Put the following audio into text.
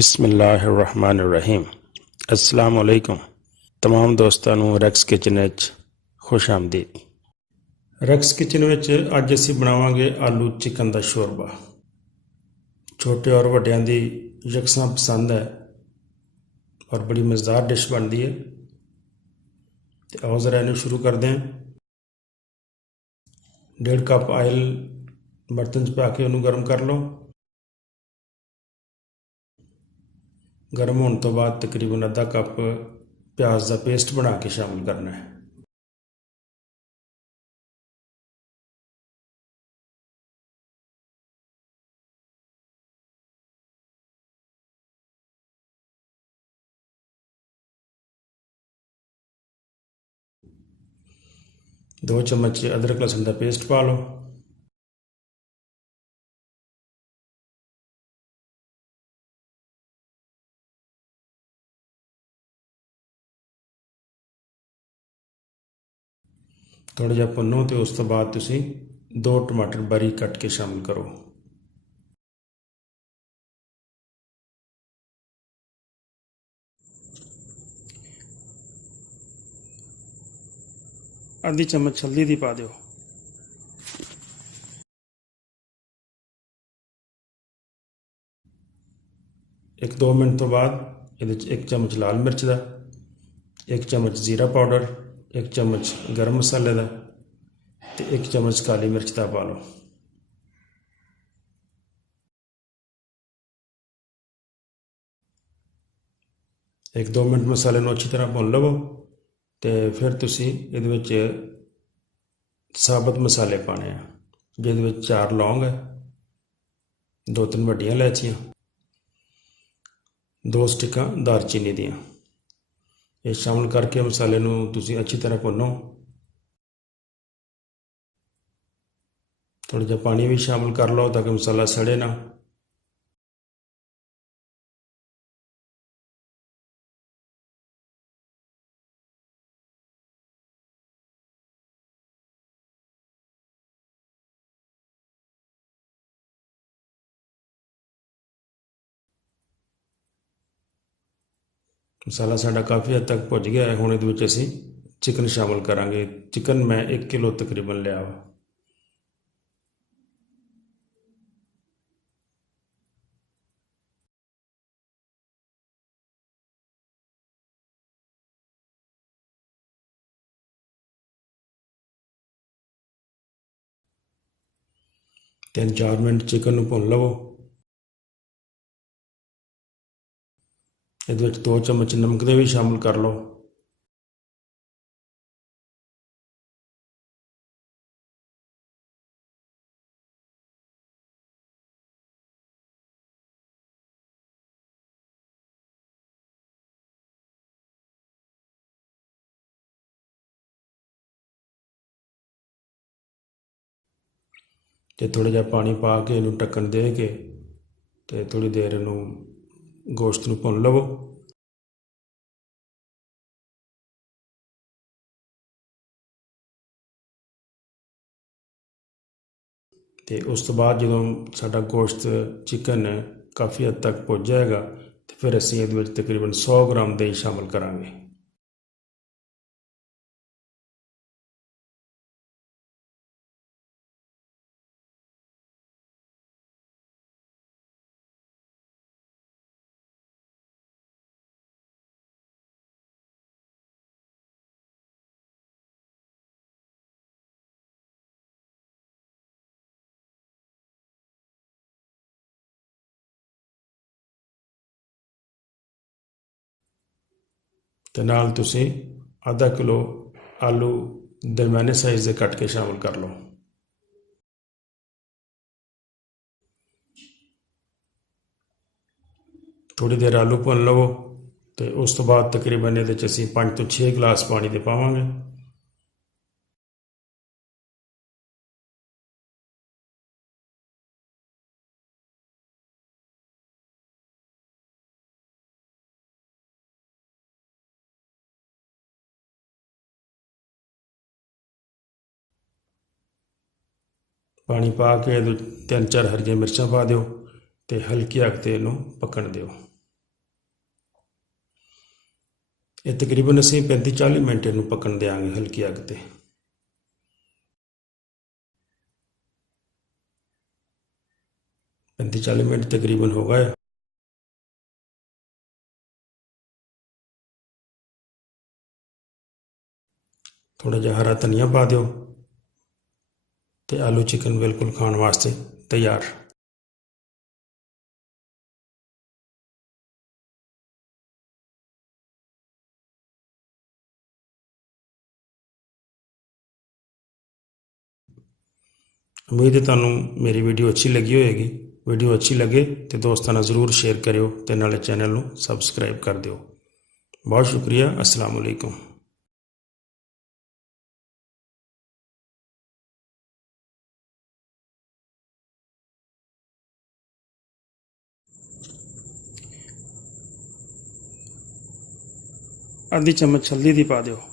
ਬਿਸਮਿਲ੍ਲਾਹਿਰਰਹਿਮਾਨਿਰਰਹੀਮ। अस्सलाम वालेकुम। तमाम दोस्तों ਨੂੰ ਰੈਕਸ ਕਿਚਨ ਵਿੱਚ ਖੁਸ਼ ਆਮਦੀਦ। ਰੈਕਸ ਕਿਚਨ ਵਿੱਚ ਅੱਜ ਅਸੀਂ ਬਣਾਵਾਂਗੇ ਆਲੂ ਚਿਕਨ ਦਾ ਸ਼ੋਰਬਾ। ਛੋਟੇ ਔਰ ਵੱਡਿਆਂ ਦੀ ਯਕਸਾਂ ਪਸੰਦ ਹੈ ਔਰ ਬੜੀ ਮਜ਼ੇਦਾਰ ਡਿਸ਼ ਬਣਦੀ ਹੈ। ਤੇ ਆਓ ਜ਼ਰਾ ਇਹਨੂੰ ਸ਼ੁਰੂ ਕਰਦੇ ਹਾਂ। 1.5 ਕੱਪ ਆਇਲ ਬਰਤਨ 'ਚ ਪਾ ਕੇ ਉਹਨੂੰ ਗਰਮ ਕਰ ਲਓ। गर्म होने तो बाद तकरीबन आधा कप प्याज का पेस्ट बना के शामिल करना है। दो चम्मच अदरक लहसुन का पेस्ट पा लो। थोड़ा जिहा भुनो तो उस तो बाद तुसी 2 टमाटर बारीक कट के शामिल करो। आधी चम्मच हल्दी दी पा दो। एक 2 मिनट तो बाद ये 1 चम्मच लाल मिर्च का, 1 चम्मच जीरा पाउडर, 1 चम्मच गर्म मसाले का, 1 चम्मच काली मिर्च का पा लो। एक 2 मिनट मसाले को अच्छी तरह भुन लवो। तो फिर तुसी ये साबुत मसाले पाने हैं, जिहदे 4 लौंग है, 2-3 वड्डियां इलायचियां, 2 स्टिकां दालचीनी दियां। ये शामिल करके मसाले नूं तुसी अच्छी तरह भुनो। थोड़ा जिहा पानी भी शामिल कर लो ताकि मसाला सड़े ना। मसाला साडा काफ़ी हद तक भुज गया है। हुण इहदे विच असीं चिकन शामिल करांगे। चिकन मैं 1 किलो तकरीबन लिया वा। तीन 4 मिनट चिकन नूं भुन लवो। इहदे विच 2 चम्मच नमक दे भी शामिल कर लो। तो थोड़ा जिहा पानी पा के इनू ढक्कन दे के ते थोड़ी देर इनू गोश्त नूं भुन लवो। तो उस तो बाद जो साडा गोश्त चिकन काफ़ी हद तक भुज जाएगा तो फिर असीं इहदे विच तकरीबन 100 ग्राम दही शामिल करांगे। ते नाल तुसी आधा किलो आलू दरम्याने साइज़ के कट के शामिल कर लो। थोड़ी देर आलू भुन लवो। तो उस तो बाद तकरीबन ये 5 तो 6 गिलास पानी दे पावांगे। पानी पा के 3-4 हरियां मिर्चां पा दो। तो हल्की अग ते इनू पकण दिओ। ਇਹ ਤਕਰੀਬਨ ਅਸੀਂ 35-40 ਮਿੰਟ ਇਹਨੂੰ ਪੱਕਣ ਦਿਆਂਗੇ ਹਲਕੀ ਅੱਗ ਤੇ। 35-40 ਮਿੰਟ ਤਕਰੀਬਨ ਹੋ ਗਏ। ਥੋੜਾ ਜਿਹਾ ਹਰਾ ਧਨੀਆ ਪਾ ਦਿਓ ਤੇ ਆਲੂ ਚਿਕਨ ਬਿਲਕੁਲ ਖਾਣ ਵਾਸਤੇ ਤਿਆਰ। ਉਮੀਦ ਹੈ ਤੁਹਾਨੂੰ ਮੇਰੀ ਵੀਡੀਓ ਅੱਛੀ ਲੱਗੀ ਹੋਏਗੀ। ਵੀਡੀਓ ਅੱਛੀ ਲੱਗੇ ਤੇ ਦੋਸਤਾਂ ਨਾਲ ਜ਼ਰੂਰ ਸ਼ੇਅਰ ਕਰਿਓ ਤੇ ਨਾਲੇ ਚੈਨਲ ਨੂੰ ਸਬਸਕ੍ਰਾਈਬ ਕਰ ਦਿਓ। ਬਹੁਤ ਸ਼ੁਕਰੀਆ। ਅਸਲਾਮ ਵਾਲੇਕੁਮ। आधी चम्मच हल्दी दी पा दिओ।